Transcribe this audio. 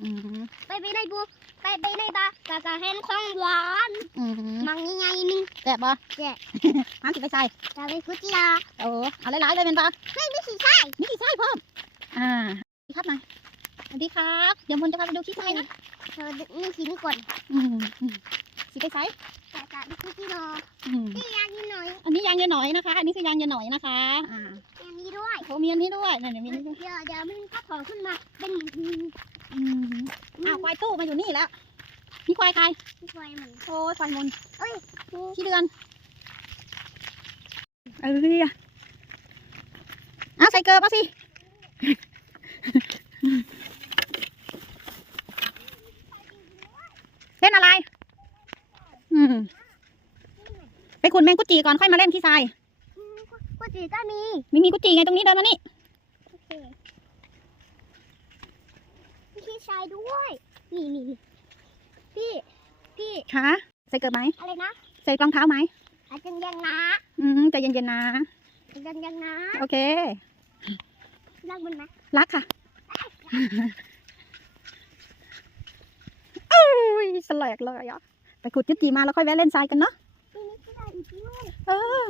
อืมไปไปในบูไปไปในบาร์กะกะเห็นของหวานอืมมังใหญ่ๆหนึงแซ่บบ่แซ่บห้ามสิไปใส่จะไปกุจิลาโอ้เอาหลายๆเลยเป็นปะไม่ไม่ใช่ใช่มีขี้ไส้เพิ่มอ่าสวัสดีครับนายสวัสดีครับเดี๋ยวมนจะพาไปดูขี้ไส้นะเธอนี่สินก่อนอืมอืมสิไปใส่กะกะไปกุจิลาอืมที่ยางนิดหน่อยอันนี้ยางเยอะหน่อยนะคะ อันนี้คือยางเยอะหน่อยนะคะอ่าอันนี้ด้วย โอ้มีอันนี้ด้วยนั่นเดี๋ยวมีเดี๋นี่ยวด้วยเดี๋ยวมันก็ถอนขึ้นมาเป็นอืมอ้าว ควายตู้มาอยู่นี่แล้วนี่ควายใครไฟมันโอ้ยควายมนเอ้ยขี้เดือน เออเอาใส่เกลือมาสิเล่นอะไร อืม ไปขุดแมงกุจีก่อนค่อยมาเล่นที่ทรายกุจิก็มีไม่มีกุจีไงตรงนี้เดินมานี่ โอเค มีขี้ชายด้วยนี่นี่นี่พี่ พี่คะใส่เกลือไหมอะไรนะ ใส่รองเท้าไหมอาจารย์ยังนะ อืมใจเย็นๆนะอาจารย์ยังนะ โอเค รักมันไหมรักค่ะอุ้ยสลกเลยอะไปขุดจุจีมาแล้วค่อยแวะเล่นทรายกันเนาะนี่นี่ก็ได้อีกด้วยเออ